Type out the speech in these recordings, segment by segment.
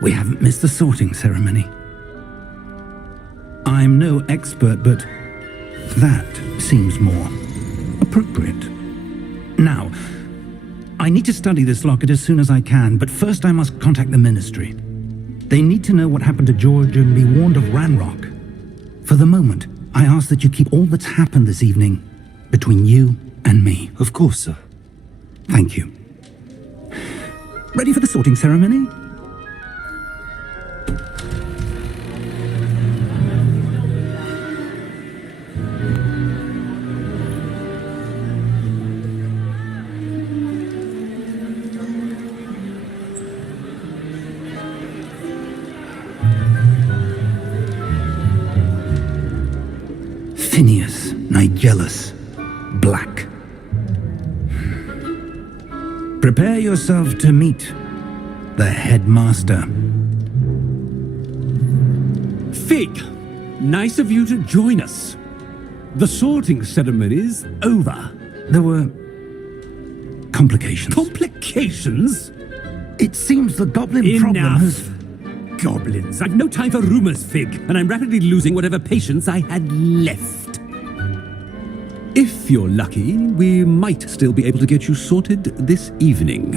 We haven't missed the sorting ceremony. I'm no expert, but that seems more appropriate. Now, I need to study this locket as soon as I can, but first I must contact the Ministry. They need to know what happened to George and be warned of Ranrock. For the moment, I ask that you keep all that's happened this evening between you and me. Of course, sir. Thank you. Ready for the sorting ceremony? Phineas Nigellus Black. Prepare yourself to meet the headmaster. Fig, nice of you to join us. The sorting ceremony's over. There were complications. Complications? It seems the goblin problem Enough. has... Goblins. I've no time for rumors, Fig, and I'm rapidly losing whatever patience I had left. If you're lucky, we might still be able to get you sorted this evening.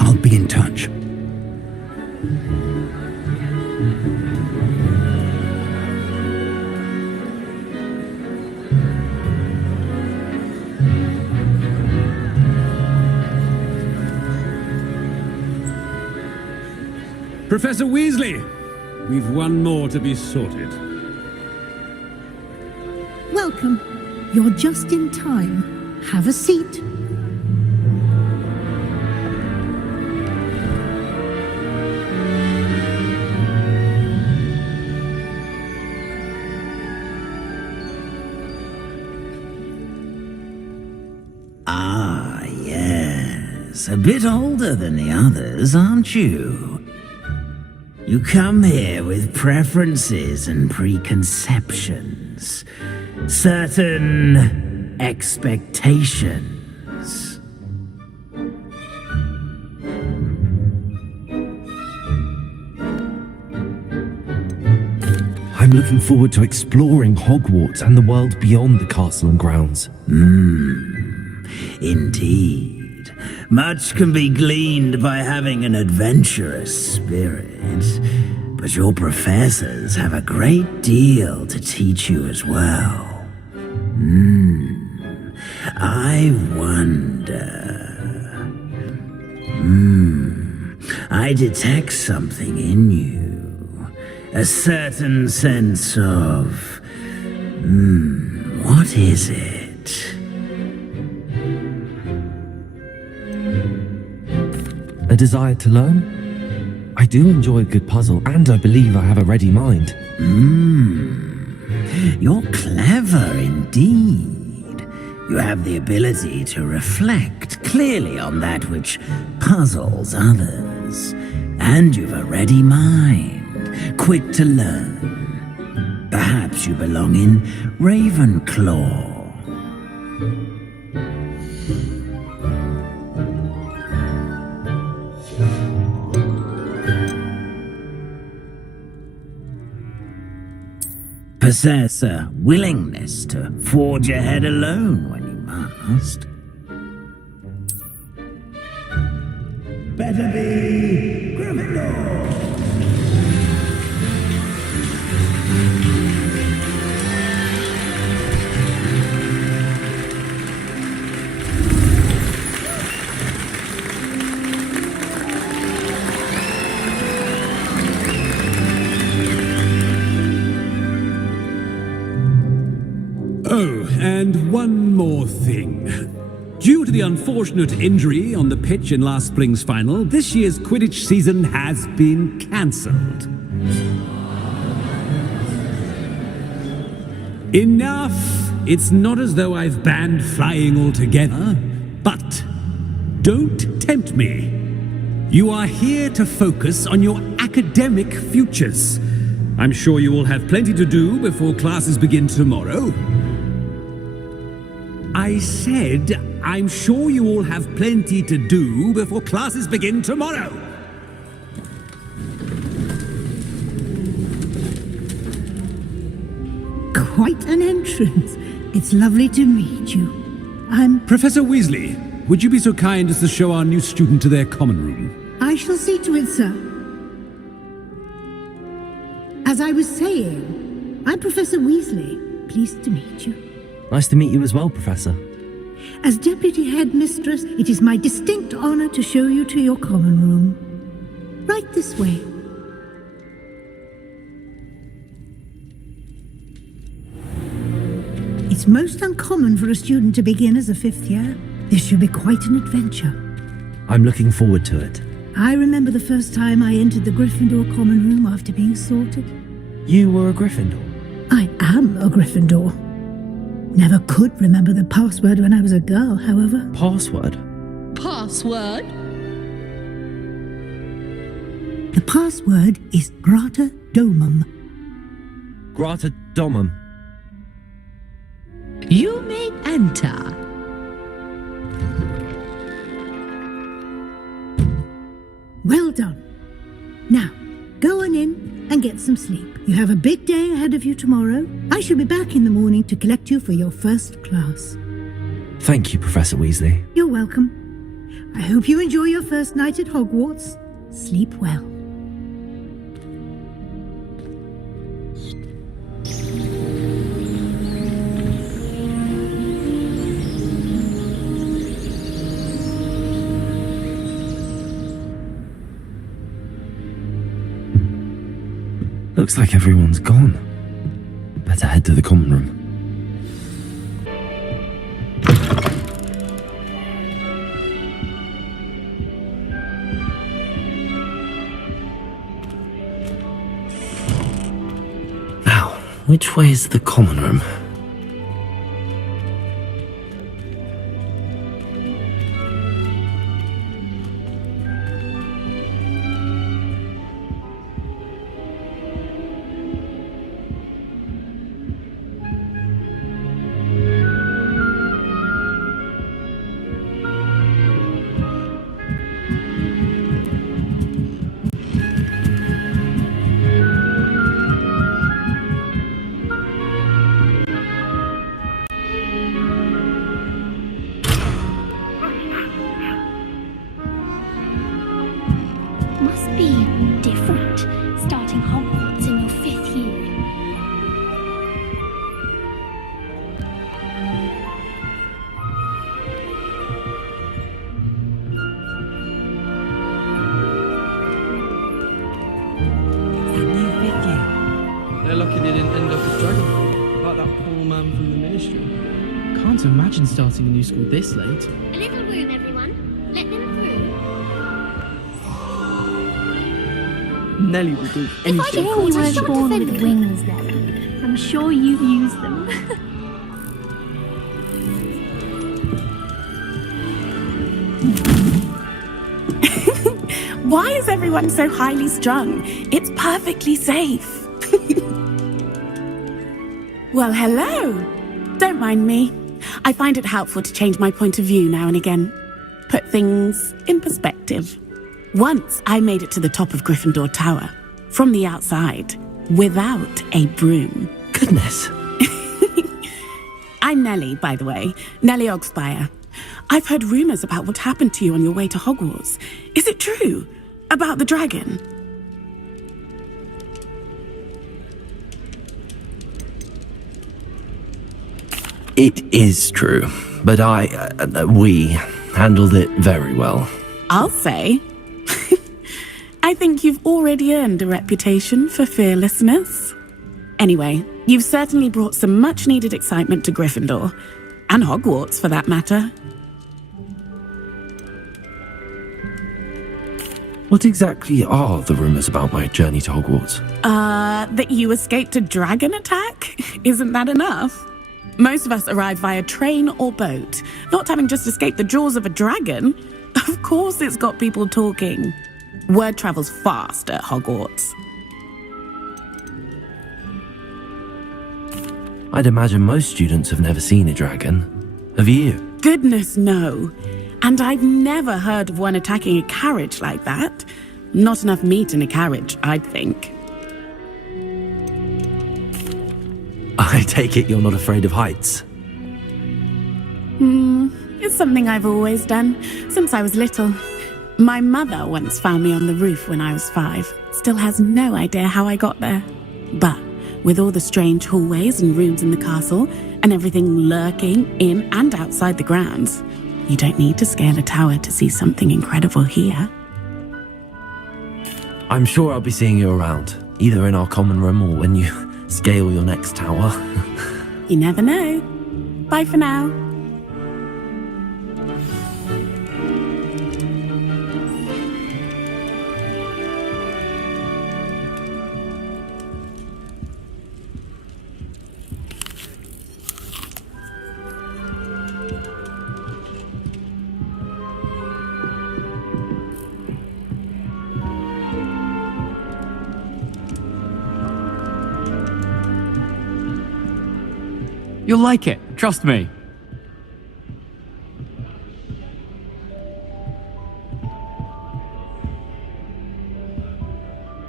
I'll be in touch. Professor Weasley, we've one more to be sorted. Welcome. You're just in time. Have a seat. Ah, yes. A bit older than the others, aren't you? You come here with preferences and preconceptions. Certain expectations. I'm looking forward to exploring Hogwarts and the world beyond the castle and grounds. Indeed. Much can be gleaned by having an adventurous spirit, but your professors have a great deal to teach you as well. I wonder... I detect something in you. A certain sense of... what is it? A desire to learn? I do enjoy a good puzzle, and I believe I have a ready mind. You're clever indeed. You have the ability to reflect clearly on that which puzzles others. And you've a ready mind, quick to learn. Perhaps you belong in Ravenclaw. Possess a willingness to forge ahead alone when you must. Better be Gryffindor! Oh, and one more thing. Due to the unfortunate injury on the pitch in last spring's final, this year's Quidditch season has been cancelled. Enough! It's not as though I've banned flying altogether, but don't tempt me. You are here to focus on your academic futures. I'm sure you will have plenty to do before classes begin tomorrow. I said I'm sure you all have plenty to do before classes begin tomorrow. Quite an entrance. It's lovely to meet you. I'm... Professor Weasley, would you be so kind as to show our new student to their common room? I shall see to it, sir. As I was saying, I'm Professor Weasley. Pleased to meet you. Nice to meet you as well, Professor. As Deputy Headmistress, it is my distinct honor to show you to your common room. Right this way. It's most uncommon for a student to begin as a fifth year. This should be quite an adventure. I'm looking forward to it. I remember the first time I entered the Gryffindor common room after being sorted. You were a Gryffindor? I am a Gryffindor. Never could remember the password when I was a girl, however. Password? Password? The password is Grata Domum. Grata Domum. You may enter. Well done. Now, go on in and get some sleep. You have a big day ahead of you tomorrow. I shall be back in the morning to collect you for your first class. Thank you, Professor Weasley. You're welcome. I hope you enjoy your first night at Hogwarts. Sleep well. Looks like everyone's gone. Better head to the common room. Now, which way is the common room? Must be different, starting Hogwarts in your 5th year. They're lucky they didn't end up as dragon, like that poor man from the ministry. Can't imagine starting a new school this late. A little room, everyone. Let them through. Nelly would do If I anything. didn't you weren't born with wings then, I'm sure you'd use them. Why is everyone so highly strung? It's perfectly safe. Well, hello. Don't mind me. I find it helpful to change my point of view now and again. Put things in perspective. Once I made it to the top of Gryffindor Tower, from the outside, without a broom. Goodness. I'm Nellie, by the way. Nellie Ogspire. I've heard rumors about what happened to you on your way to Hogwarts. Is it true? About the dragon? It is true, but we handled it very well. I'll say. I think you've already earned a reputation for fearlessness. Anyway, you've certainly brought some much-needed excitement to Gryffindor. And Hogwarts, for that matter. What exactly are the rumors about my journey to Hogwarts? That you escaped a dragon attack? Isn't that enough? Most of us arrive via train or boat, not having just escaped the jaws of a dragon. Of course it's got people talking. Word travels fast at Hogwarts. I'd imagine most students have never seen a dragon. Have you? goodness, no. And I've never heard of one attacking a carriage like that. Not enough meat in a carriage, I'd think. I take it you're not afraid of heights. It's something I've always done, since I was little. My mother once found me on the roof when I was 5. Still has no idea how I got there. But with all the strange hallways and rooms in the castle, and everything lurking in and outside the grounds, you don't need to scale a tower to see something incredible here. I'm sure I'll be seeing you around, either in our common room or when you scale your next tower. You never know. Bye for now. You'll like it, trust me.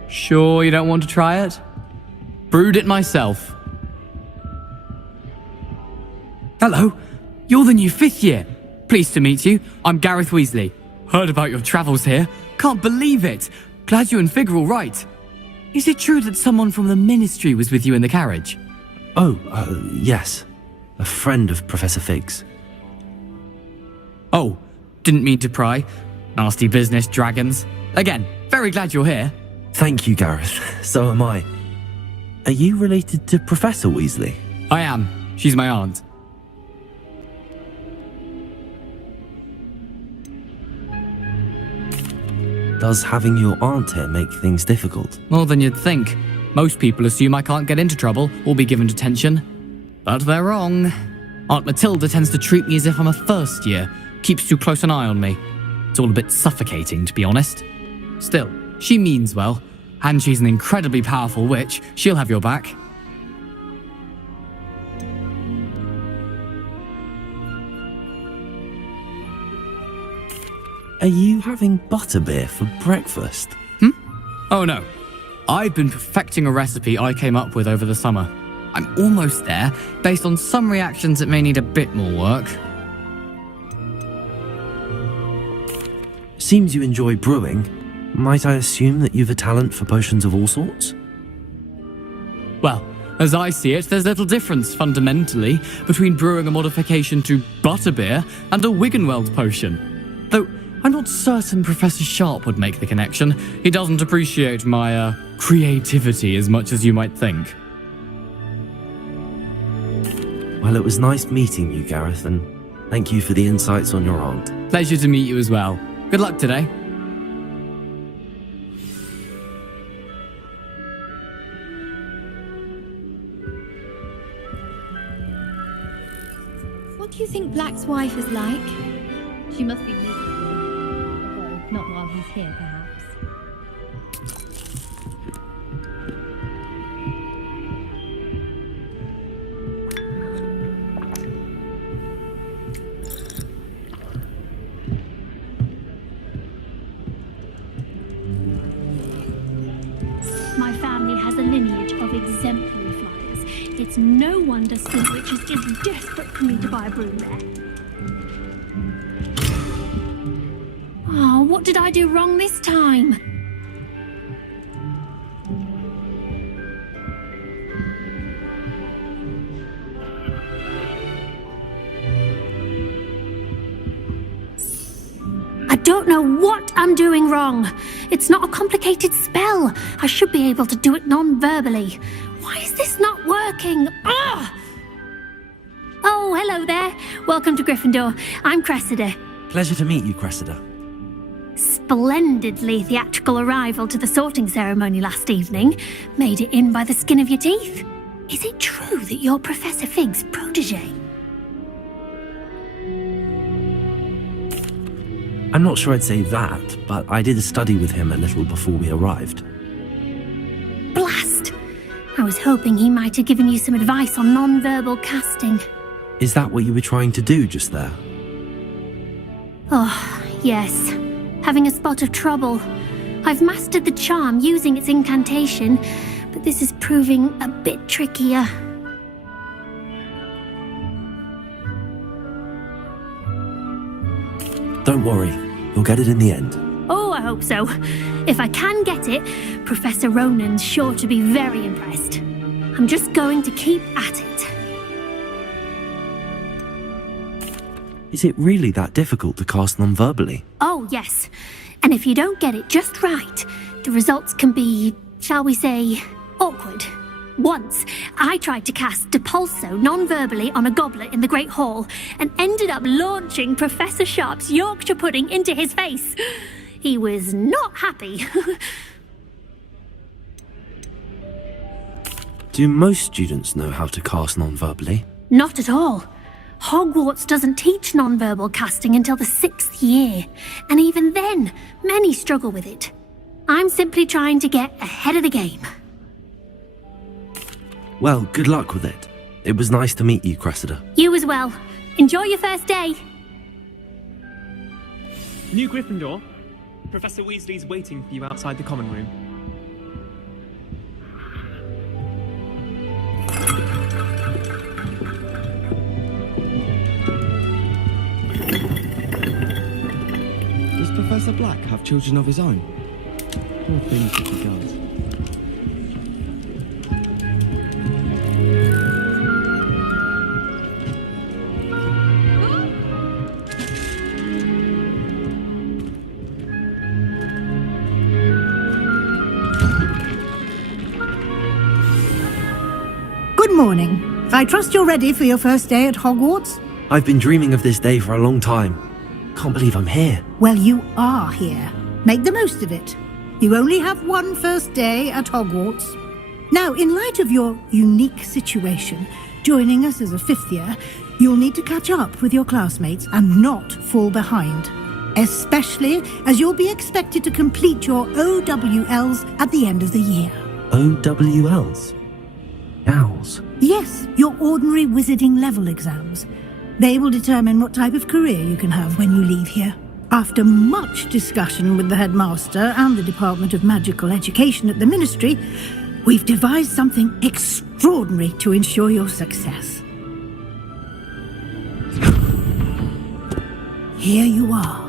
Sure you don't want to try it? Brewed it myself. Hello, you're the new 5th year. Pleased to meet you. I'm Gareth Weasley. Heard about your travels here. Can't believe it. Glad you and Fig are all right. Is it true that someone from the Ministry was with you in the carriage? Oh, yes. A friend of Professor Fig's. Oh, didn't mean to pry. Nasty business, dragons. Again, very glad you're here. Thank you, Gareth. So am I. Are you related to Professor Weasley? I am. She's my aunt. Does having your aunt here make things difficult? More than you'd think. Most people assume I can't get into trouble or be given detention. But they're wrong. Aunt Matilda tends to treat me as if I'm a first year, keeps too close an eye on me. It's all a bit suffocating, to be honest. Still, she means well, and she's an incredibly powerful witch. She'll have your back. Are you having butterbeer for breakfast? Oh no. I've been perfecting a recipe I came up with over the summer. I'm almost there, based on some reactions that may need a bit more work. Seems you enjoy brewing. Might I assume that you've a talent for potions of all sorts? Well, as I see it, there's little difference, fundamentally, between brewing a modification to butterbeer and a Wiggenweld potion. Though, I'm not certain Professor Sharp would make the connection. He doesn't appreciate my, creativity as much as you might think. Well, it was nice meeting you, Gareth, and thank you for the insights on your aunt. Pleasure to meet you as well. Good luck today. What do you think Black's wife is like? She must be miserable. Well, not while he's here, perhaps. My family has a lineage of exemplary flyers. It's no wonder Slimbridge is desperate for me to buy a broom there. Oh, what did I do wrong this time? I don't know what I'm doing wrong. It's not a complicated spell. I should be able to do it non-verbally. Why is this not working? Ah! Oh, hello there. Welcome to Gryffindor. I'm Cressida. Pleasure to meet you, Cressida. Splendidly theatrical arrival to the sorting ceremony last evening. Made it in by the skin of your teeth. Is it true that you're Professor Fig's protege? I'm not sure I'd say that, but I did a study with him a little before we arrived. Blast! I was hoping he might have given you some advice on non-verbal casting. Is that what you were trying to do just there? Oh, yes. Having a spot of trouble. I've mastered the charm using its incantation, but this is proving a bit trickier. Don't worry, you'll get it in the end. Oh, I hope so. If I can get it, Professor Ronan's sure to be very impressed. I'm just going to keep at it. Is it really that difficult to cast non-verbally? Oh, yes. And if you don't get it just right, the results can be, shall we say, awkward. Once, I tried to cast Depulso non-verbally on a goblet in the Great Hall and ended up launching Professor Sharp's Yorkshire pudding into his face. He was not happy. Do most students know how to cast non-verbally? Not at all. Hogwarts doesn't teach non-verbal casting until the 6th year, and even then, many struggle with it. I'm simply trying to get ahead of the game. Well, good luck with it. It was nice to meet you, Cressida. You as well. Enjoy your first day. New Gryffindor. Professor Weasley's waiting for you outside the common room. Does Professor Black have children of his own? Poor thing if he does. Good morning. I trust you're ready for your first day at Hogwarts? I've been dreaming of this day for a long time. Can't believe I'm here. Well, you are here. Make the most of it. You only have one first day at Hogwarts. Now, in light of your unique situation, joining us as a 5th year, you'll need to catch up with your classmates and not fall behind. Especially as you'll be expected to complete your OWLs at the end of the year. OWLs? Owls? Yes, your ordinary wizarding level exams. They will determine what type of career you can have when you leave here. After much discussion with the headmaster and the Department of Magical Education at the Ministry, we've devised something extraordinary to ensure your success. Here you are.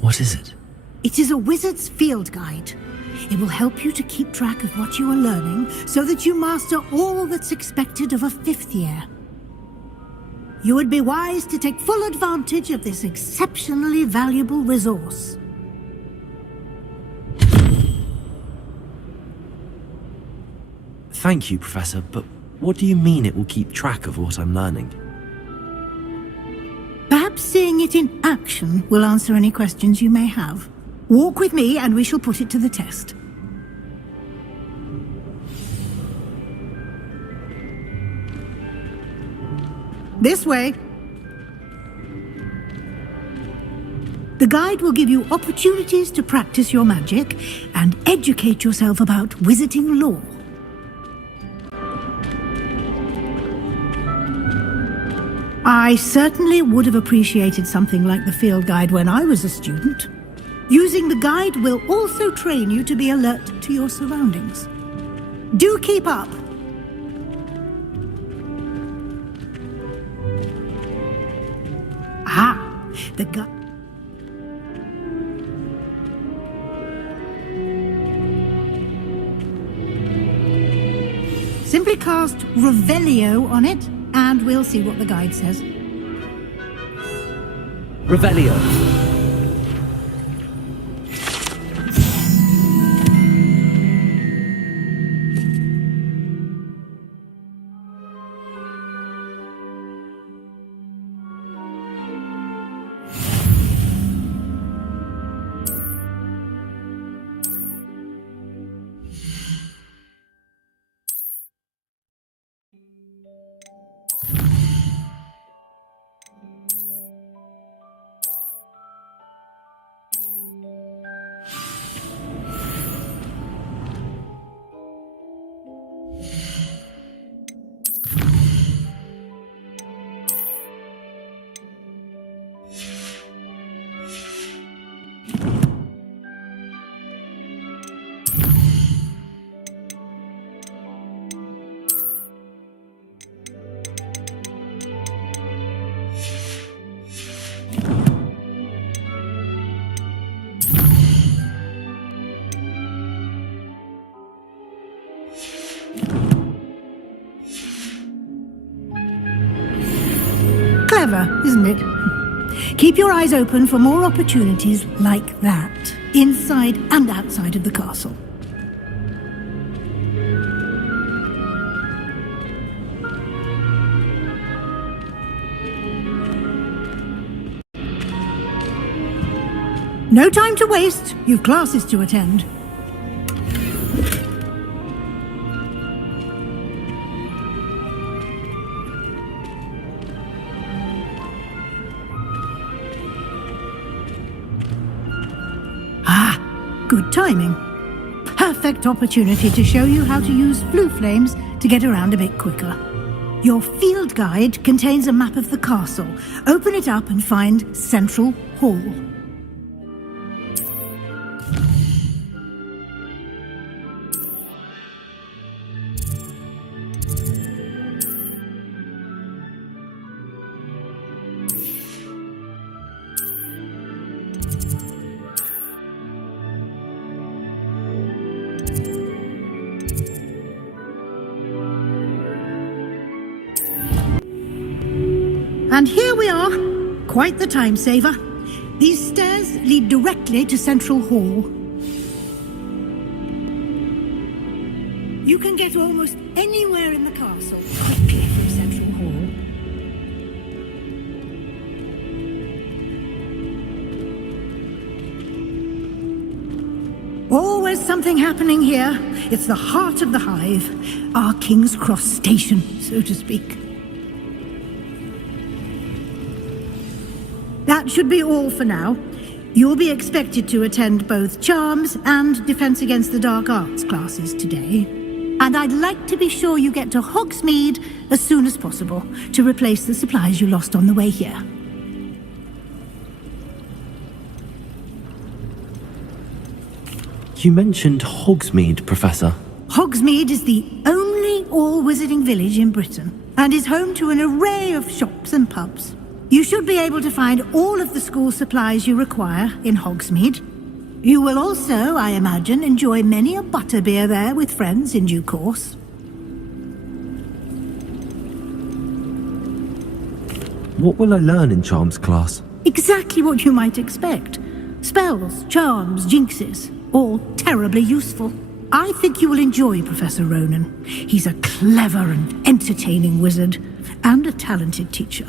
What is it? It is a wizard's field guide. It will help you to keep track of what you are learning so that you master all that's expected of a 5th year. You would be wise to take full advantage of this exceptionally valuable resource. Thank you, Professor, but what do you mean it will keep track of what I'm learning? Perhaps seeing it in action will answer any questions you may have. Walk with me and we shall put it to the test. This way. The guide will give you opportunities to practice your magic and educate yourself about wizarding lore. I certainly would have appreciated something like the field guide when I was a student. Using the guide will also train you to be alert to your surroundings. Do keep up. Ah, the guide. Simply cast Revelio on it, and we'll see what the guide says. Revelio. Clever, isn't it? Keep your eyes open for more opportunities like that, inside and outside of the castle. No time to waste. You've classes to attend. Good timing. Perfect opportunity to show you how to use flue flames to get around a bit quicker. Your field guide contains a map of the castle. Open it up and find Central Hall. And here we are. Quite the time saver. These stairs lead directly to Central Hall. You can get almost anywhere in the castle quickly from Central Hall. Always something happening here. It's the heart of the hive. Our King's Cross station, so to speak. That should be all for now. You'll be expected to attend both Charms and Defense Against the Dark Arts classes today. And I'd like to be sure you get to Hogsmeade as soon as possible to replace the supplies you lost on the way here. You mentioned Hogsmeade, Professor. Hogsmeade is the only all-wizarding village in Britain and is home to an array of shops and pubs. You should be able to find all of the school supplies you require in Hogsmeade. You will also, I imagine, enjoy many a butterbeer there with friends in due course. What will I learn in Charms class? Exactly what you might expect. Spells, charms, jinxes, all terribly useful. I think you will enjoy Professor Ronan. He's a clever and entertaining wizard, and a talented teacher.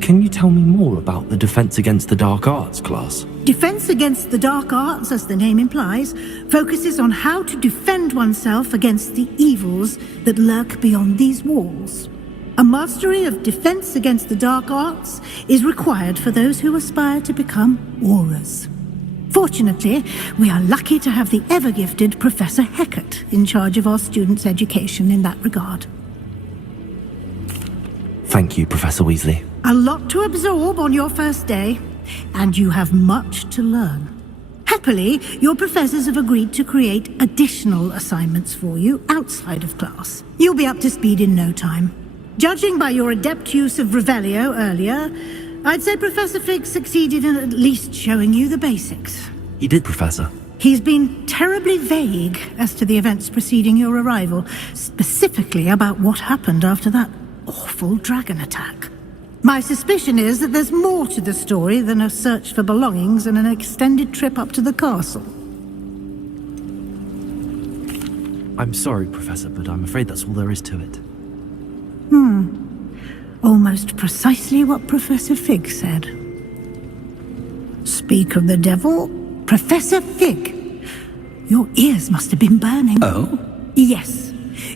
Can you tell me more about the Defense Against the Dark Arts class? Defense Against the Dark Arts, as the name implies, focuses on how to defend oneself against the evils that lurk beyond these walls. A mastery of Defense Against the Dark Arts is required for those who aspire to become Aurors. Fortunately, we are lucky to have the ever-gifted Professor Hecat in charge of our students' education in that regard. Thank you, Professor Weasley. A lot to absorb on your first day, and you have much to learn. Happily, your professors have agreed to create additional assignments for you outside of class. You'll be up to speed in no time. Judging by your adept use of Revelio earlier, I'd say Professor Fig succeeded in at least showing you the basics. He did, Professor. He's been terribly vague as to the events preceding your arrival, specifically about what happened after that awful dragon attack. My suspicion is that there's more to the story than a search for belongings and an extended trip up to the castle. I'm sorry, Professor, but I'm afraid that's all there is to it. Almost precisely what Professor Fig said. Speak of the devil, Professor Fig. Your ears must have been burning. Oh? Yes.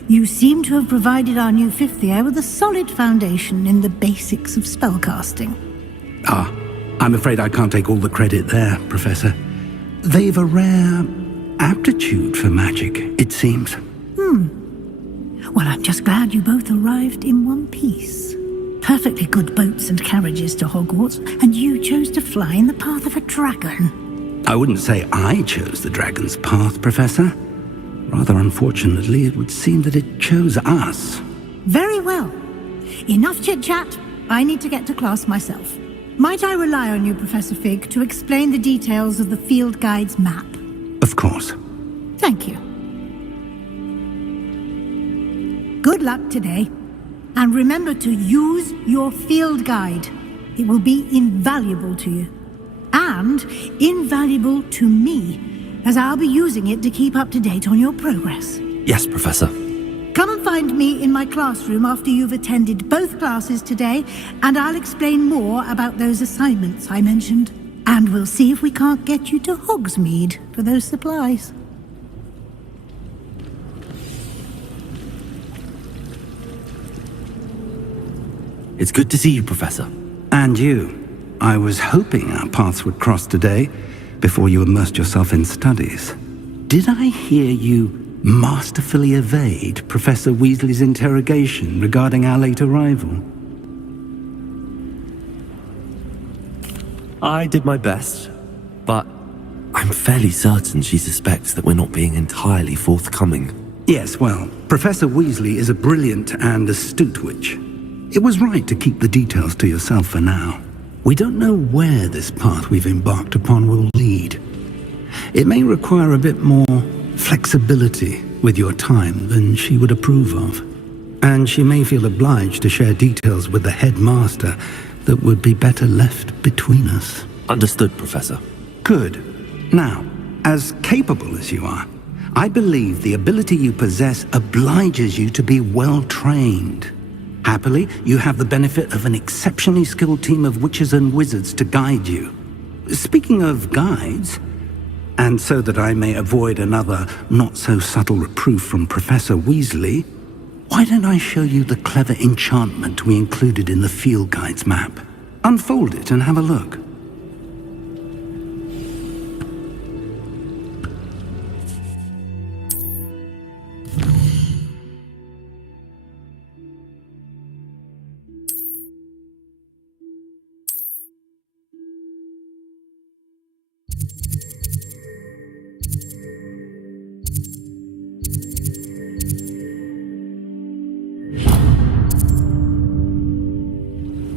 You seem to have provided our new fifth year with a solid foundation in the basics of spellcasting. I'm afraid I can't take all the credit there, Professor. They've a rare aptitude for magic, it seems. Well, I'm just glad you both arrived in one piece. Perfectly good boats and carriages to Hogwarts, and you chose to fly in the path of a dragon. I wouldn't say I chose the dragon's path, Professor. Rather unfortunately, it would seem that it chose us. Very well. Enough chit-chat. I need to get to class myself. Might I rely on you, Professor Fig, to explain the details of the field guide's map? Of course. Thank you. Good luck today. And remember to use your field guide. It will be invaluable to you. And invaluable to me, as I'll be using it to keep up to date on your progress. Yes, Professor. Come and find me in my classroom after you've attended both classes today, and I'll explain more about those assignments I mentioned. And we'll see if we can't get you to Hogsmeade for those supplies. It's good to see you, Professor. And you. I was hoping our paths would cross today, before you immersed yourself in studies. Did I hear you masterfully evade Professor Weasley's interrogation regarding our late arrival? I did my best, but I'm fairly certain she suspects that we're not being entirely forthcoming. Yes, well, Professor Weasley is a brilliant and astute witch. It was right to keep the details to yourself for now. We don't know where this path we've embarked upon will lead. It may require a bit more flexibility with your time than she would approve of. And she may feel obliged to share details with the headmaster that would be better left between us. Understood, Professor. Good. Now, as capable as you are, I believe the ability you possess obliges you to be well trained. Happily, you have the benefit of an exceptionally skilled team of witches and wizards to guide you. Speaking of guides, and so that I may avoid another not-so-subtle reproof from Professor Weasley, why don't I show you the clever enchantment we included in the field guide's map? Unfold it and have a look.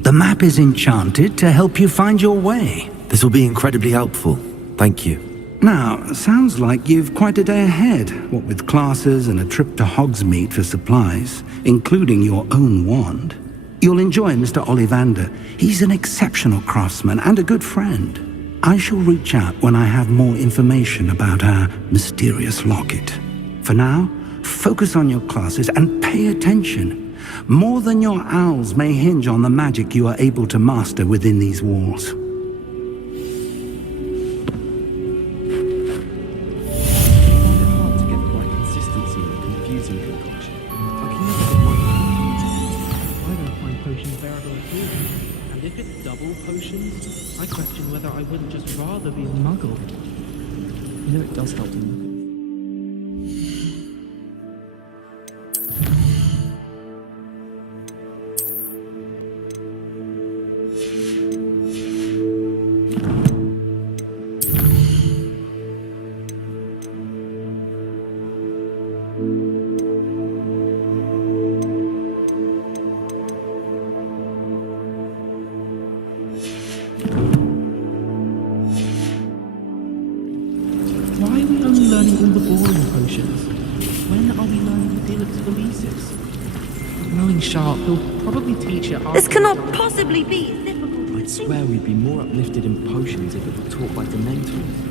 The map is enchanted to help you find your way. This will be incredibly helpful. Thank you. Now, sounds like you've quite a day ahead, what with classes and a trip to Hogsmeade for supplies, including your own wand. You'll enjoy Mr. Ollivander. He's an exceptional craftsman and a good friend. I shall reach out when I have more information about our mysterious locket. For now, focus on your classes and pay attention. More than your owls may hinge on the magic you are able to master within these walls. Hard to get the right consistency in a confusing concoction. I can never get my I don't find potions bearable at all. And if it's double potions, I question whether I wouldn't just rather be a muggle. You know, it does help them. Why are we only learning all the boring potions? When are we learning the Felix Felicis? Knowing Sharp, he'll probably teach it after. This cannot possibly be as difficult. I'd swear we'd be more uplifted in potions if it were taught by Dementors.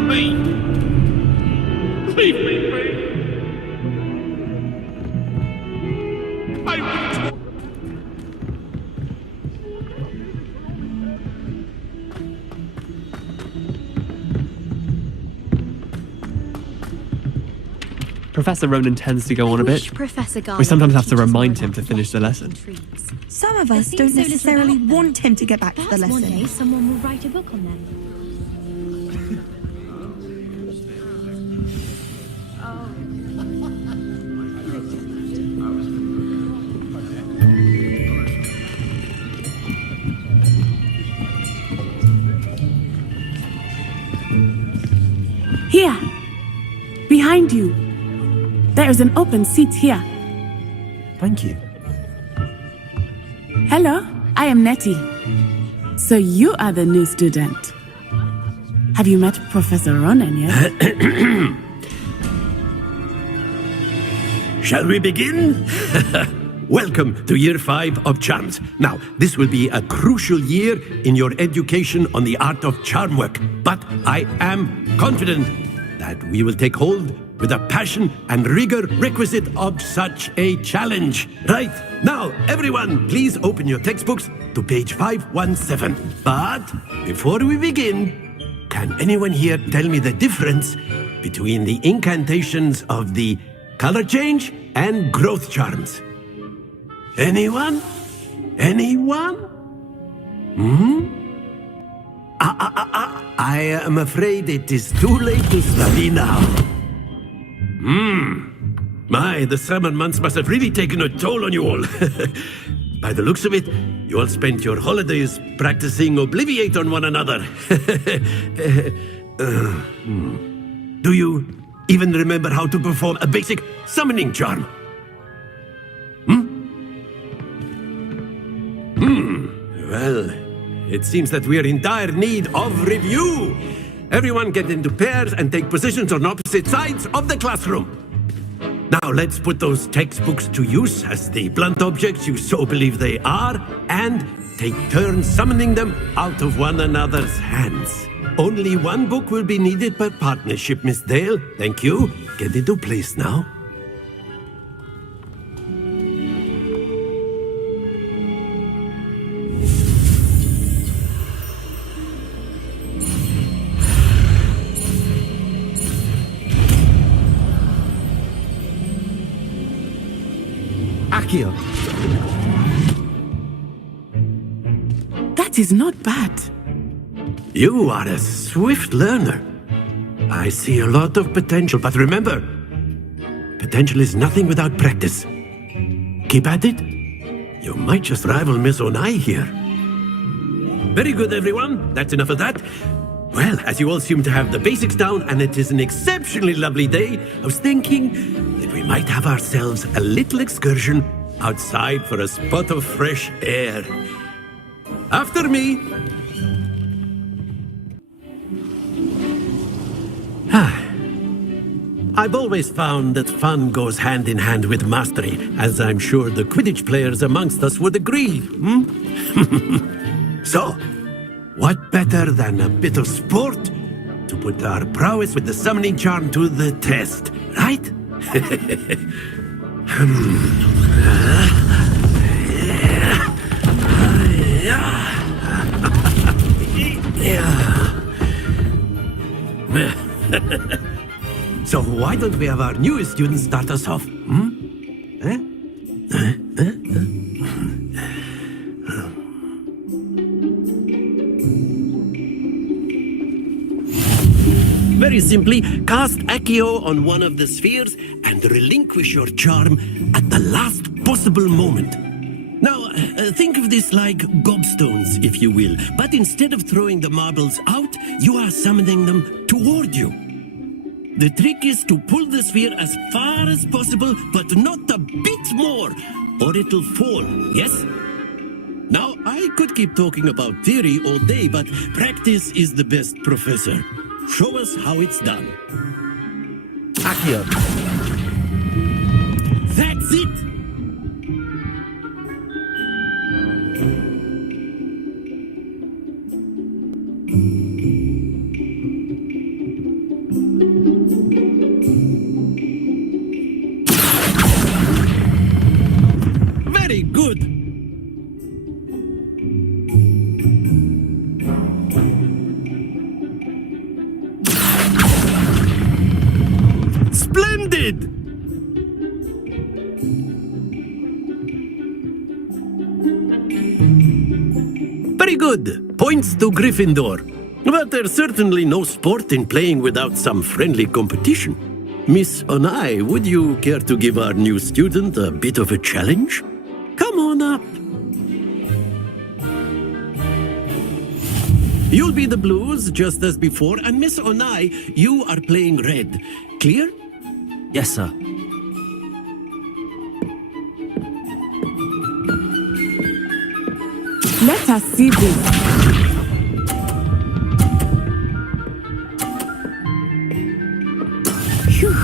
from me! Leave me be! I will... Professor Ronan tends to go on a bit. Professor We sometimes have to remind him to finish the lesson. Some of us don't necessarily want him to get back to the Perhaps one day lesson. someone will write a book on them. Here! Behind you! There is an open seat here. Thank you. Hello, I am Nettie. So you are the new student. Have you met Professor Ronan yet? Shall we begin? Welcome to Year 5 of Charms. Now, this will be a crucial year in your education on the art of charm work, but I am confident that we will take hold with the passion and rigor requisite of such a challenge. Right, now, everyone, please open your textbooks to page 517. But before we begin, can anyone here tell me the difference between the incantations of the color change and growth charms? Anyone? Anyone? I am afraid it is too late to study now. My, the summer months must have really taken a toll on you all. By the looks of it, you all spent your holidays practicing Obliviate on one another. Do you even remember how to perform a basic summoning charm? Well, it seems that we are in dire need of review. Everyone get into pairs and take positions on opposite sides of the classroom. Now let's put those textbooks to use as the blunt objects you so believe they are, and take turns summoning them out of one another's hands. Only one book will be needed per partnership, Miss Dale. Thank you. Get into place now. Akio. That is not bad. You are a swift learner. I see a lot of potential, but remember, potential is nothing without practice. Keep at it. You might just rival Miss Onai here. Very good, everyone. That's enough of that. Well, as you all seem to have the basics down, and it is an exceptionally lovely day, I was thinking that we might have ourselves a little excursion outside for a spot of fresh air. After me. I've always found that fun goes hand in hand with mastery, as I'm sure the Quidditch players amongst us would agree. So, what better than a bit of sport to put our prowess with the summoning charm to the test, right? So why don't we have our newest student start us off? Very simply, cast Accio on one of the spheres and relinquish your charm at the last possible moment. Now, think of this like gobstones, if you will, but instead of throwing the marbles out, you are summoning them toward you. The trick is to pull the sphere as far as possible, but not a bit more, or it'll fall, yes? Now, I could keep talking about theory all day, but practice is the best professor. Show us how it's done. Akio. That's it! Good. Points to Gryffindor. But there's certainly no sport in playing without some friendly competition. Miss Onai, would you care to give our new student a bit of a challenge? Come on up. You'll be the blues, just as before, and Miss Onai, you are playing red. Clear? Yes, sir. Let us see this. Phew.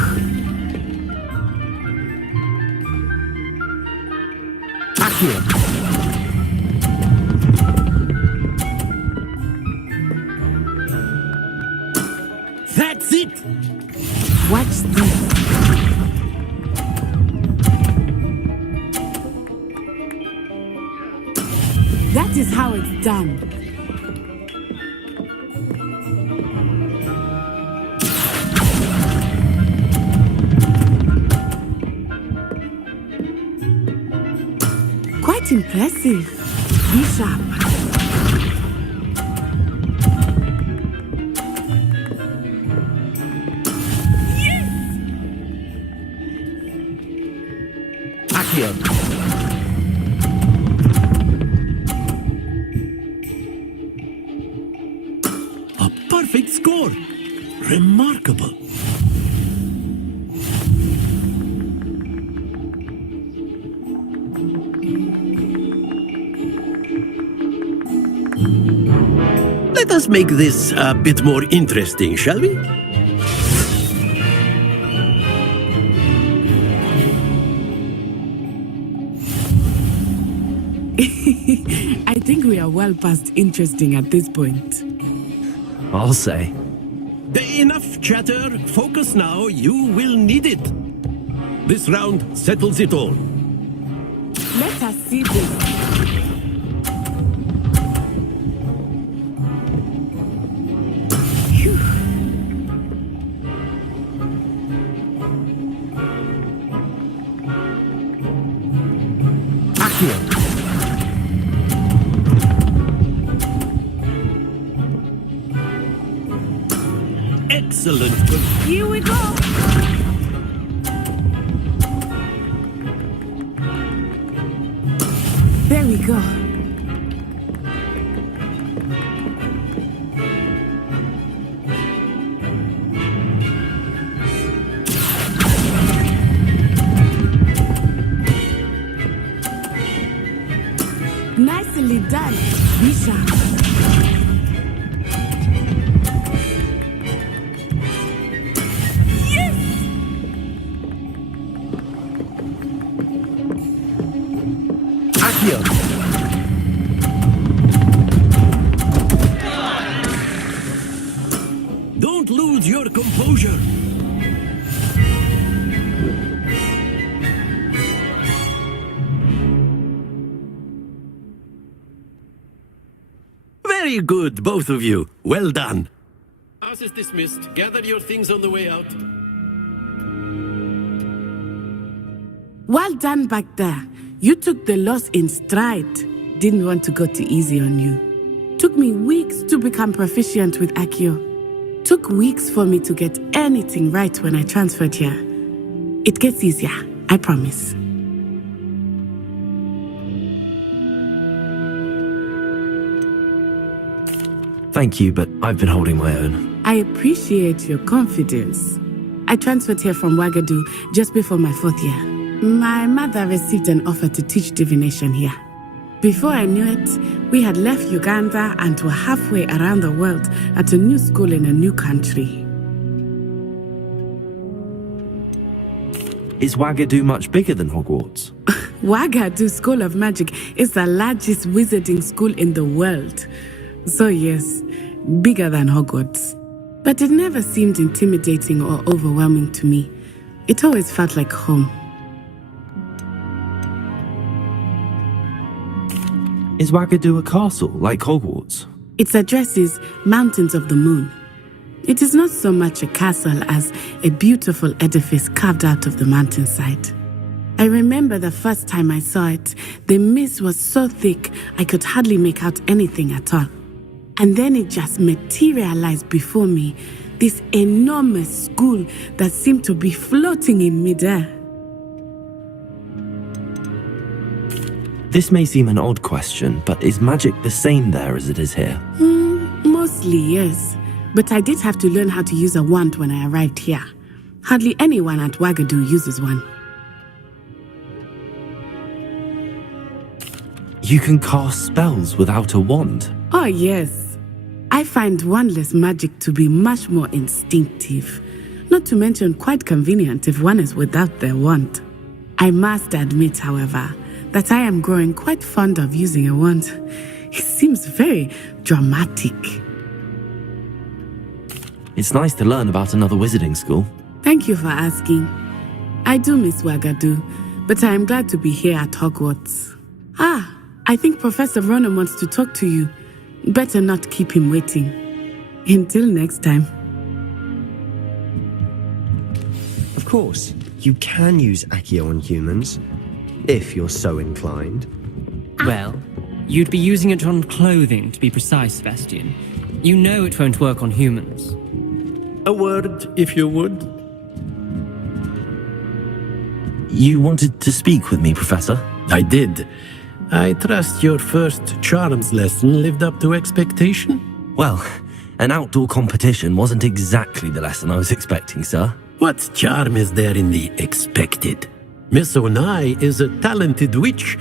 That's it! Watch this. That is how it's done. Quite impressive. Be sharp. A perfect score. Remarkable. Let us make this a bit more interesting, shall we? I think we are well past interesting at this point. I'll say. Enough chatter. Focus now. You will need it. This round settles it all. Let us see this. Phew. Excellent. Here we go. There we go. Nicely done. Be sharp. Don't lose your composure. Very good, both of you. Well done. House is dismissed. Gather your things on the way out. Well done back there. You took the loss in stride. Didn't want to go too easy on you. Took me weeks to become proficient with Accio. Took weeks for me to get anything right when I transferred here. It gets easier, I promise. Thank you, but I've been holding my own. I appreciate your confidence. I transferred here from Wagadu just before my 4th year. My mother received an offer to teach divination here. Before I knew it, we had left Uganda and were halfway around the world at a new school in a new country. Is Wagadu much bigger than Hogwarts? Wagadu School of Magic is the largest wizarding school in the world. So yes, bigger than Hogwarts. But it never seemed intimidating or overwhelming to me. It always felt like home. Is Wagadu a castle, like Hogwarts? Its address is Mountains of the Moon. It is not so much a castle as a beautiful edifice carved out of the mountainside. I remember the first time I saw it, the mist was so thick I could hardly make out anything at all. And then it just materialized before me, this enormous school that seemed to be floating in midair. This may seem an odd question, but is magic the same there as it is here? Mostly, yes. But I did have to learn how to use a wand when I arrived here. Hardly anyone at Wagadu uses one. You can cast spells without a wand? Oh, yes. I find wandless magic to be much more instinctive. Not to mention quite convenient if one is without their wand. I must admit, however, that I am growing quite fond of using a wand. It seems very dramatic. It's nice to learn about another wizarding school. Thank you for asking. I do miss Wagadu, but I am glad to be here at Hogwarts. I think Professor Ronan wants to talk to you. Better not keep him waiting. Until next time. Of course, you can use Accio on humans, if you're so inclined. Well, you'd be using it on clothing, to be precise, Sebastian. You know it won't work on humans. A word, if you would. You wanted to speak with me, Professor? I did. I trust your first charms lesson lived up to expectation? Well, an outdoor competition wasn't exactly the lesson I was expecting, sir. What charm is there in the expected? Miss Onai is a talented witch.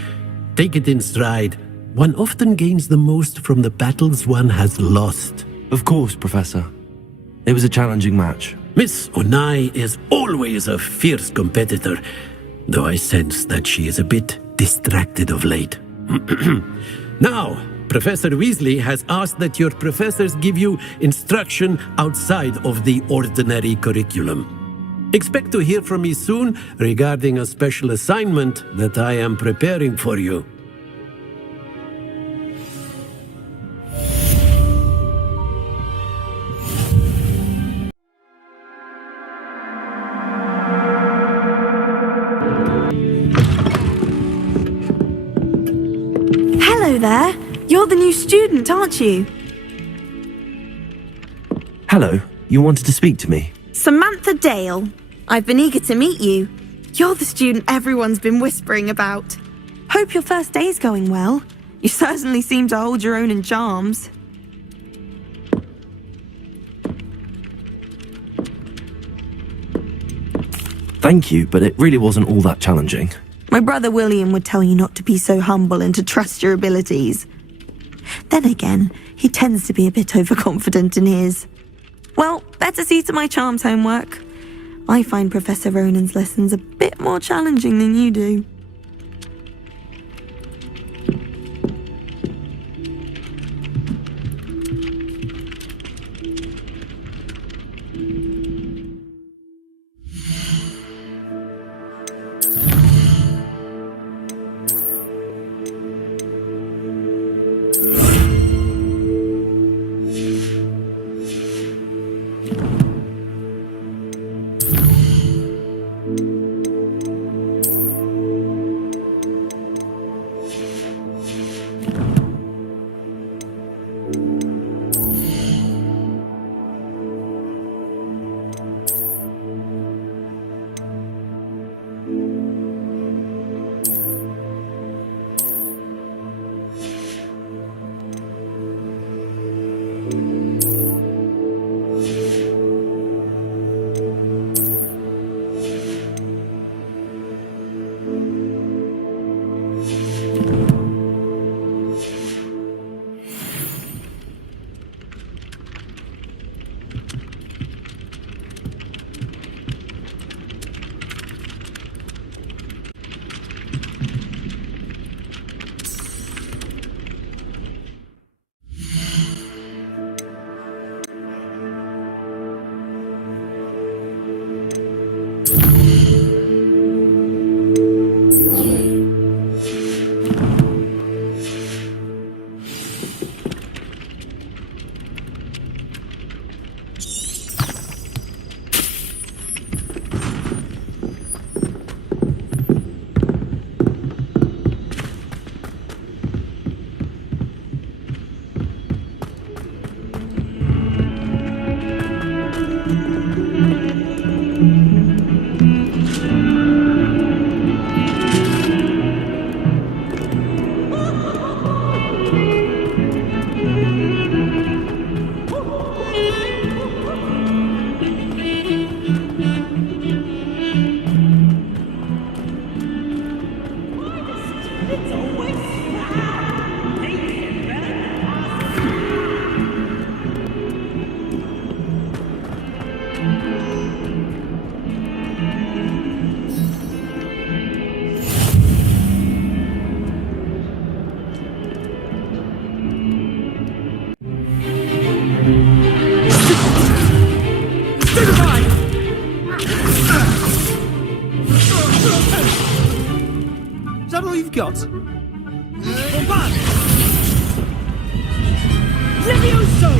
Take it in stride. One often gains the most from the battles one has lost. Of course, Professor. It was a challenging match. Miss Onai is always a fierce competitor, though I sense that she is a bit distracted of late. Now, Professor Weasley has asked that your professors give you instruction outside of the ordinary curriculum. Expect to hear from me soon regarding a special assignment that I am preparing for you. Hello there. You're the new student, aren't you? Hello. You wanted to speak to me? Samantha Dale. I've been eager to meet you. You're the student everyone's been whispering about. Hope your first day's going well. You certainly seem to hold your own in charms. Thank you, but it really wasn't all that challenging. My brother William would tell you not to be so humble and to trust your abilities. Then again, he tends to be a bit overconfident in his. Well, better see to my charms homework. I find Professor Ronan's lessons a bit more challenging than you do. got? Levioso!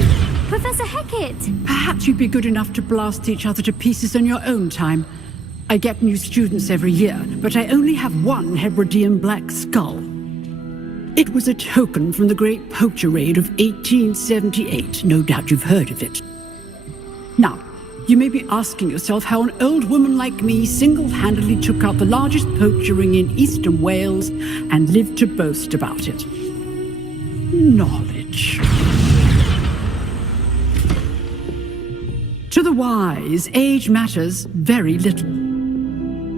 Professor Hecat! Perhaps you'd be good enough to blast each other to pieces in your own time. I get new students every year, but I only have one Hebridean black skull. It was a token from the Great Poacher Raid of 1878. No doubt you've heard of it. Now, you may be asking yourself how an old woman like me single-handedly took out the largest poacher ring in eastern Wales and lived to boast about it. Knowledge. To the wise, age matters very little.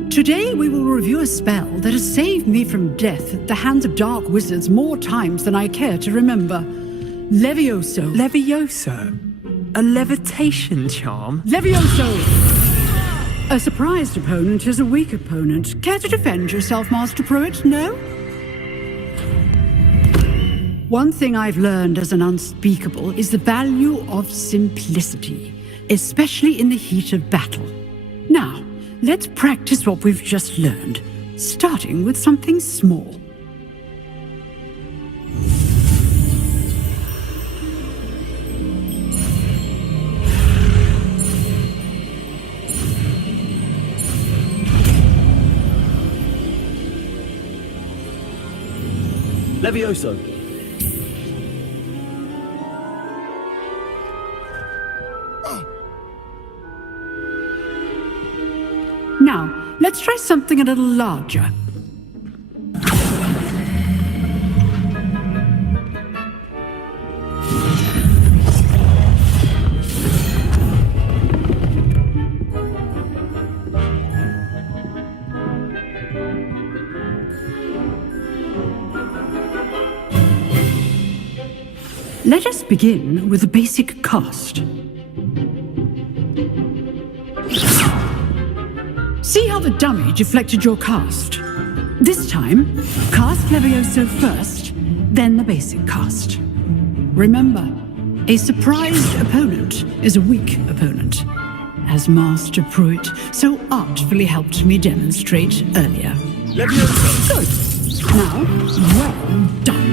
Today we will review a spell that has saved me from death at the hands of dark wizards more times than I care to remember. Levioso. Levioso? A levitation charm? Levioso! A surprised opponent is a weak opponent. Care to defend yourself, Master Pruitt? No? One thing I've learned as an unspeakable is the value of simplicity, especially in the heat of battle. Now, let's practice what we've just learned, starting with something small. Levioso. Now, let's try something a little larger. Let us begin with the basic cast. See how the dummy deflected your cast? This time, cast Levioso first, then the basic cast. Remember, a surprised opponent is a weak opponent, as Master Pruitt so artfully helped me demonstrate earlier. Levioso! Good. Now, well done.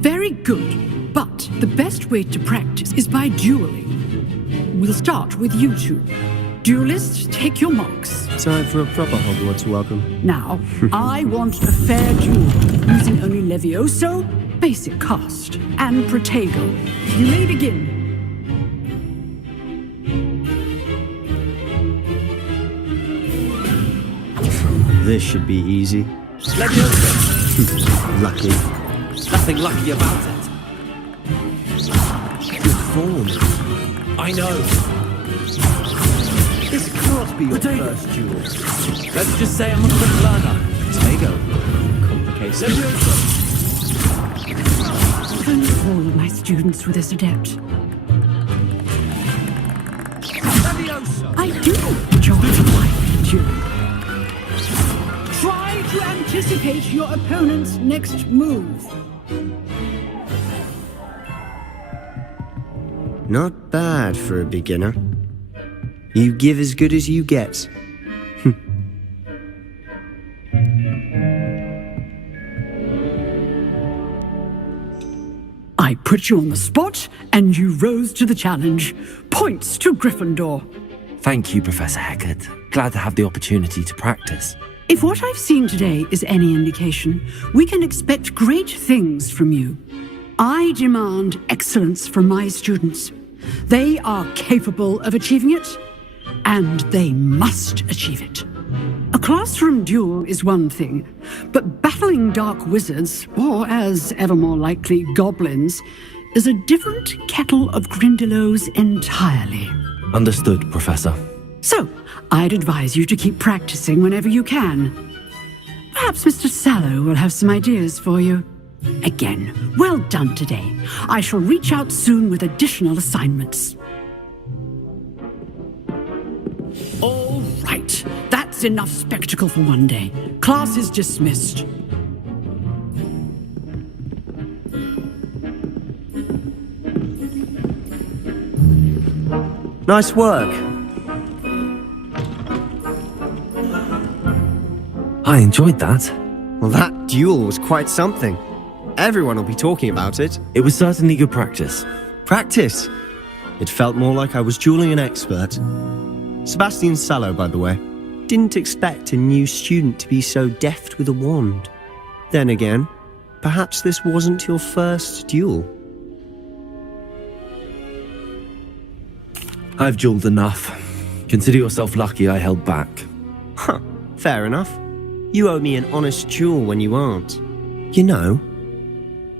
Very good, but the best way to practice is by dueling. We'll start with you two. Duelists, take your marks. Time for a proper Hogwarts welcome. Now, I want a fair duel, using only Levioso, basic cast, and Protego. You may begin. This should be easy. Levioso! Lucky. Nothing lucky about it. Good form. I know. This can't be your first duel. Let's just say I'm a quick learner. Protego. Complicated. If only all of my students were this adept. I do enjoy my duel. Try to anticipate your opponent's next move. Not bad for a beginner. You give as good as you get. I put you on the spot, and you rose to the challenge. Points to Gryffindor. Thank you, Professor Hecat. Glad to have the opportunity to practice. If what I've seen today is any indication, we can expect great things from you. I demand excellence from my students. They are capable of achieving it, and they must achieve it. A classroom duel is one thing, but battling dark wizards, or as ever more likely, goblins, is a different kettle of Grindylows entirely. Understood, Professor. So, I'd advise you to keep practicing whenever you can. Perhaps Mr. Sallow will have some ideas for you. Again, well done today. I shall reach out soon with additional assignments. All right, that's enough spectacle for one day. Class is dismissed. Nice work. I enjoyed that. Well, that duel was quite something. Everyone will be talking about it. It was certainly good practice. Practice? It felt more like I was dueling an expert. Sebastian Sallow, by the way. Didn't expect a new student to be so deft with a wand. Then again, perhaps this wasn't your first duel. I've dueled enough. Consider yourself lucky I held back. Huh, fair enough. You owe me an honest duel when you aren't. You know,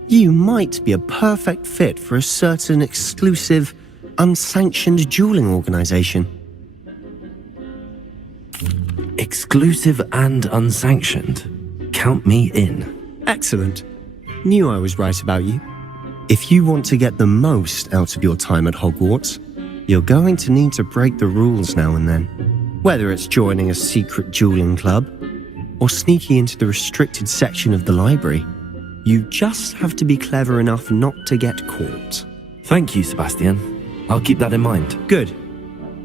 you might be a perfect fit for a certain exclusive, unsanctioned dueling organization. Exclusive and unsanctioned. Count me in. Excellent. Knew I was right about you. If you want to get the most out of your time at Hogwarts, you're going to need to break the rules now and then. Whether it's joining a secret dueling club, or sneaking into the restricted section of the library, you just have to be clever enough not to get caught. Thank you, Sebastian. I'll keep that in mind. Good.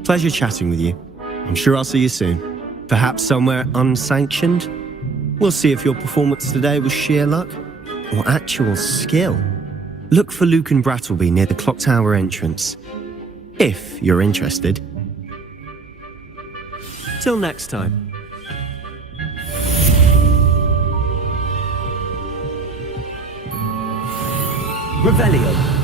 Pleasure chatting with you. I'm sure I'll see you soon. Perhaps somewhere unsanctioned? We'll see if your performance today was sheer luck or actual skill. Look for Luke and Brattleby near the clock tower entrance, if you're interested. Till next time. Revelio.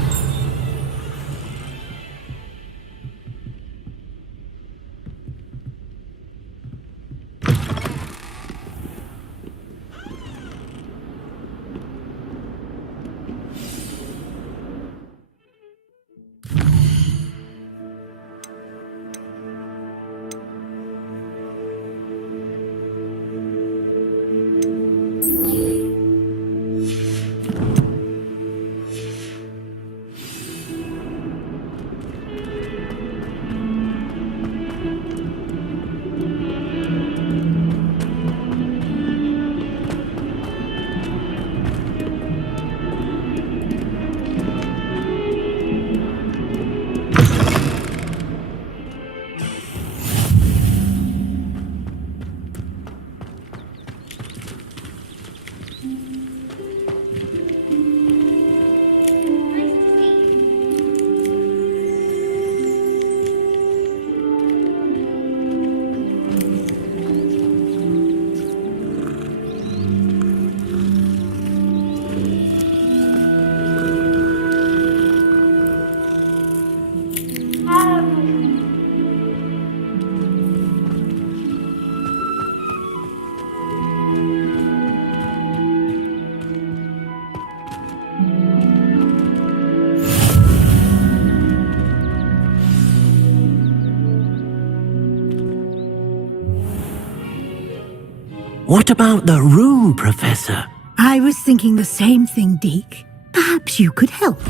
What about the room, Professor? I was thinking the same thing, Deke. Perhaps you could help.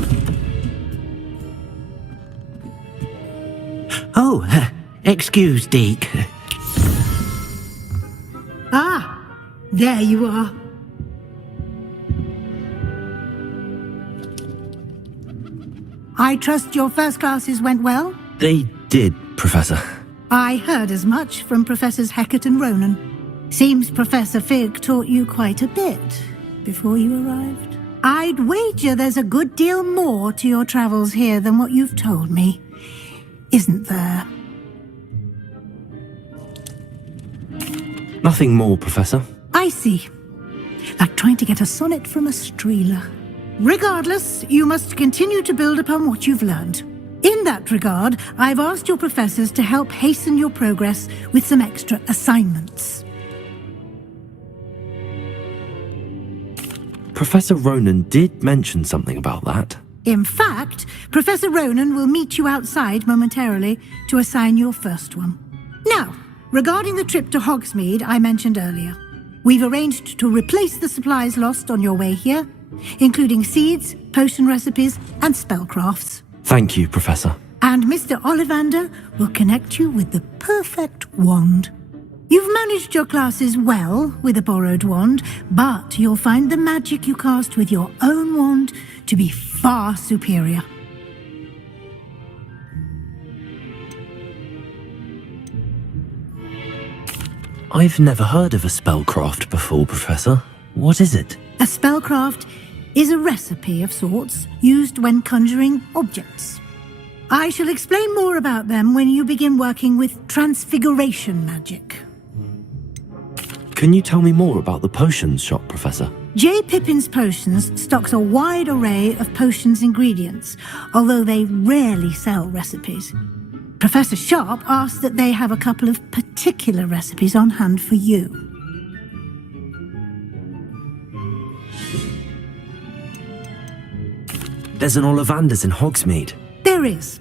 Oh, excuse, Deke. Ah, there you are. I trust your first classes went well? They did, Professor. I heard as much from Professors Hecat and Ronan. Seems Professor Fig taught you quite a bit before you arrived. I'd wager there's a good deal more to your travels here than what you've told me, isn't there? Nothing more, Professor. I see. Like trying to get a sonnet from a streeler. Regardless, you must continue to build upon what you've learned. In that regard, I've asked your professors to help hasten your progress with some extra assignments. Professor Ronan did mention something about that. In fact, Professor Ronan will meet you outside momentarily to assign your first one. Now, regarding the trip to Hogsmeade I mentioned earlier, we've arranged to replace the supplies lost on your way here, including seeds, potion recipes, and spellcrafts. Thank you, Professor. And Mr. Ollivander will connect you with the perfect wand. You've managed your classes well with a borrowed wand, but you'll find the magic you cast with your own wand to be far superior. I've never heard of a spellcraft before, Professor. What is it? A spellcraft is a recipe of sorts used when conjuring objects. I shall explain more about them when you begin working with transfiguration magic. Can you tell me more about the potions shop, Professor? J. Pippin's Potions stocks a wide array of potions ingredients, although they rarely sell recipes. Professor Sharp asked that they have a couple of particular recipes on hand for you. There's an Ollivander's in Hogsmeade. There is.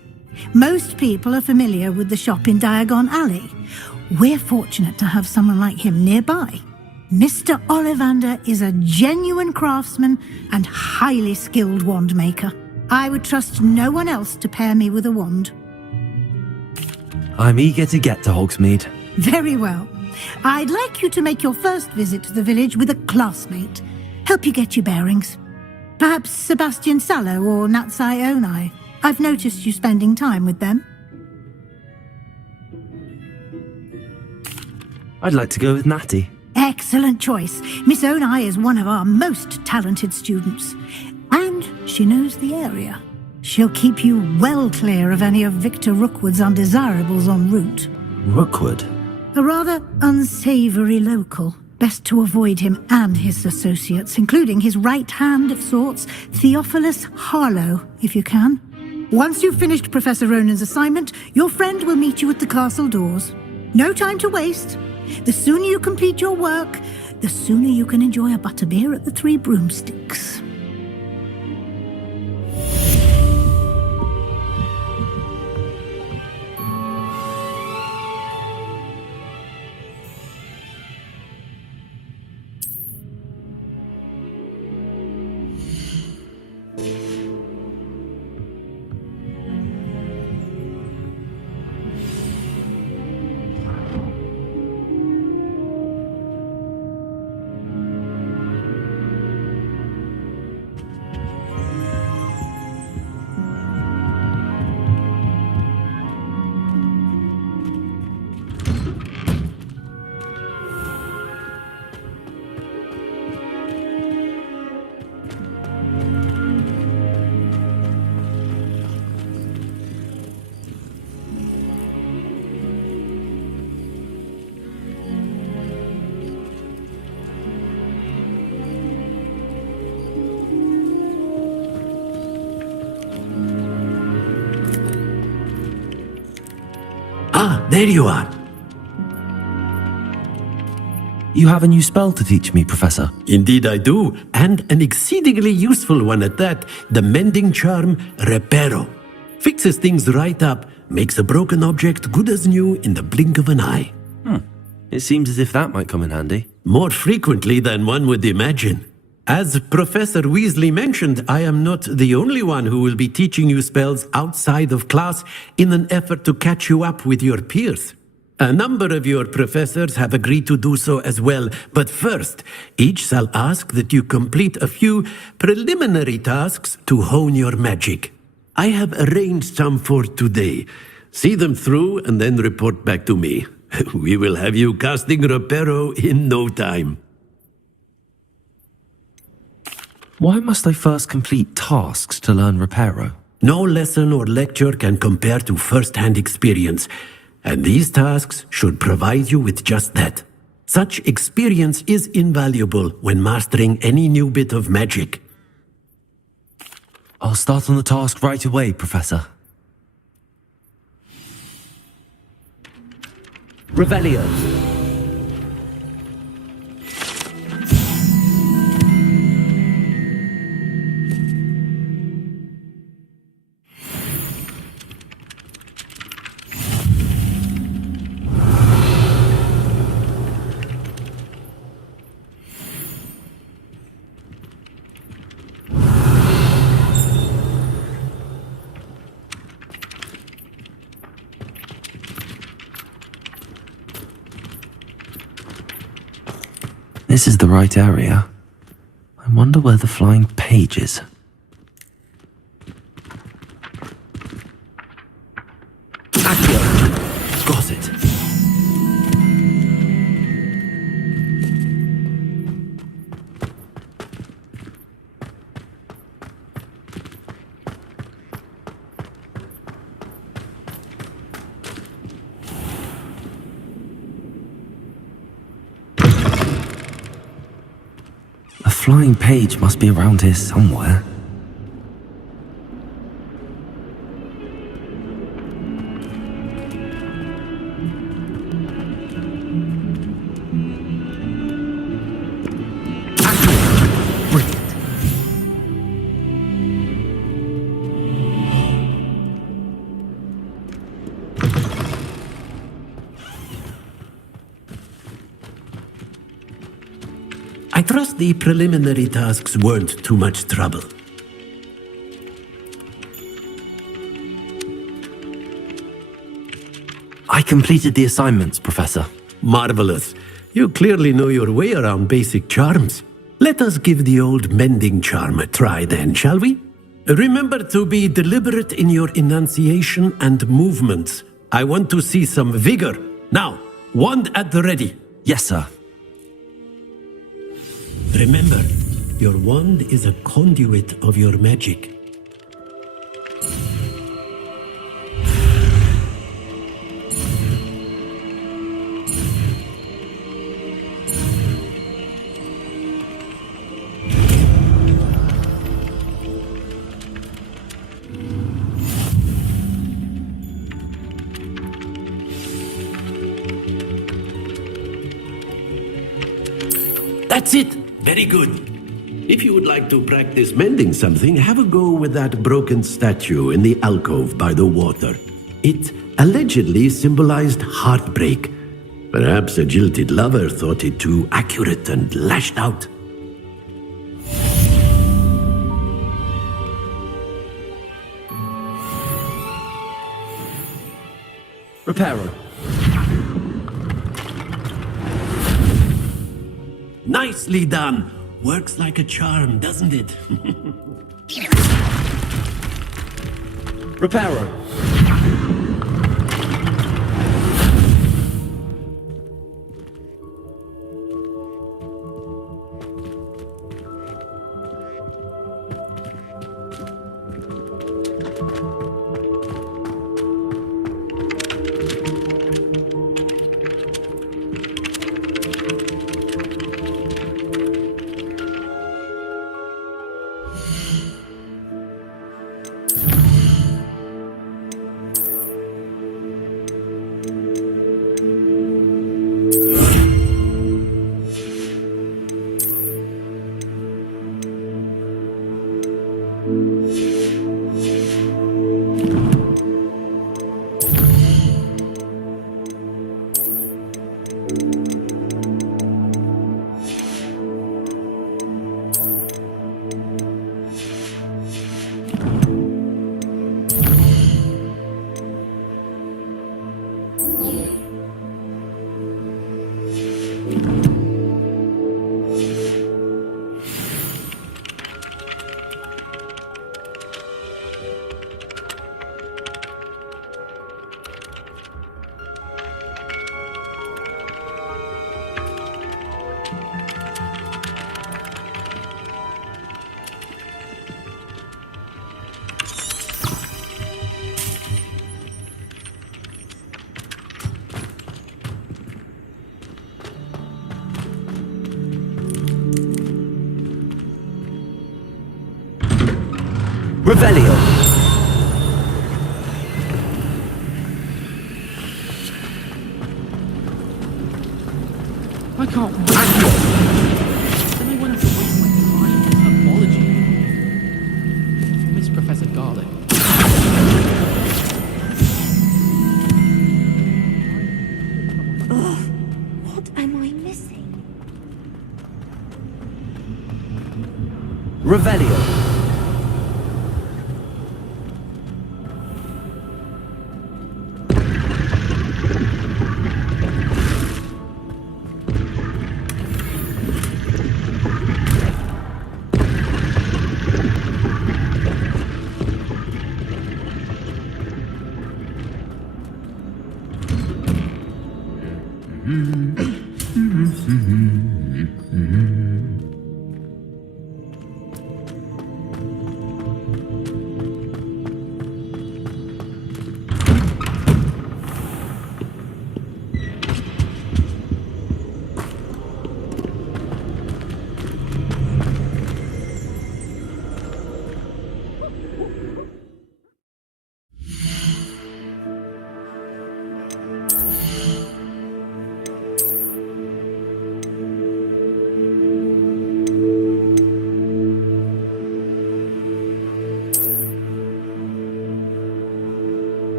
Most people are familiar with the shop in Diagon Alley. We're fortunate to have someone like him nearby. Mr. Ollivander is a genuine craftsman and highly skilled wand maker. I would trust no one else to pair me with a wand. I'm eager to get to Hogsmeade. Very well. I'd like you to make your first visit to the village with a classmate. Help you get your bearings. Perhaps Sebastian Sallow or Natsai Onai. I've noticed you spending time with them. I'd like to go with Natty. Excellent choice. Miss Onai is one of our most talented students. And she knows the area. She'll keep you well clear of any of Victor Rookwood's undesirables en route. Rookwood? A rather unsavoury local. Best to avoid him and his associates, including his right hand of sorts, Theophilus Harlow, if you can. Once you've finished Professor Ronan's assignment, your friend will meet you at the castle doors. No time to waste. The sooner you complete your work, the sooner you can enjoy a butterbeer at the Three Broomsticks. Ah, there you are. You have a new spell to teach me, Professor. Indeed I do, and an exceedingly useful one at that. The mending charm, Reparo. Fixes things right up, makes a broken object good as new in the blink of an eye. It seems as if that might come in handy. More frequently than one would imagine. As Professor Weasley mentioned, I am not the only one who will be teaching you spells outside of class in an effort to catch you up with your peers. A number of your professors have agreed to do so as well, but first, each shall ask that you complete a few preliminary tasks to hone your magic. I have arranged some for today. See them through and then report back to me. We will have you casting Reparo in no time. Why must I first complete tasks to learn Reparo? No lesson or lecture can compare to first-hand experience, and these tasks should provide you with just that. Such experience is invaluable when mastering any new bit of magic. I'll start on the task right away, Professor. Revelio. This is the right area. I wonder where the flying page is. Accio! Got it. A flying page must be around here somewhere. I trust the preliminary tasks weren't too much trouble. I completed the assignments, Professor. Marvelous. You clearly know your way around basic charms. Let us give the old mending charm a try then, shall we? Remember to be deliberate in your enunciation and movements. I want to see some vigor. Now, wand at the ready. Yes, sir. Remember, your wand is a conduit of your magic. That's it! Very good. If you would like to practice mending something, have a go with that broken statue in the alcove by the water. It allegedly symbolized heartbreak. Perhaps a jilted lover thought it too accurate and lashed out. Reparo. Nicely done. Works like a charm, doesn't it? Reparo. Revelio. I can't wait. Then I went to waste my time with apology. Miss Professor Garlic. Ugh, what am I missing? Revelio.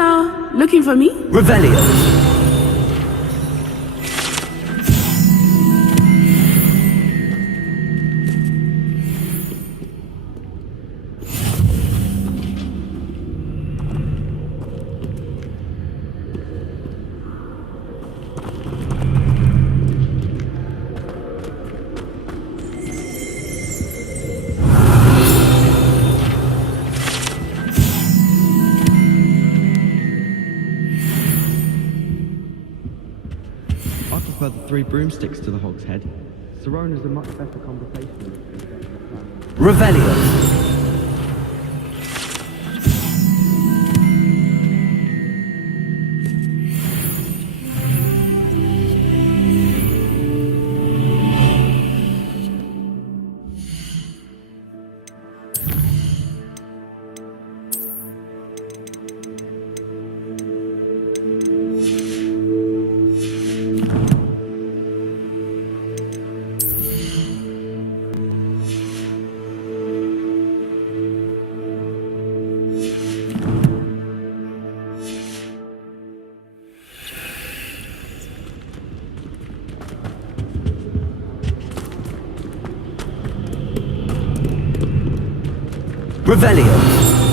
Hello, looking for me? Revelio. I prefer the 3 broomsticks to the Hog's Head. Sirona's a much better conversationalist. Revelio. Revelio.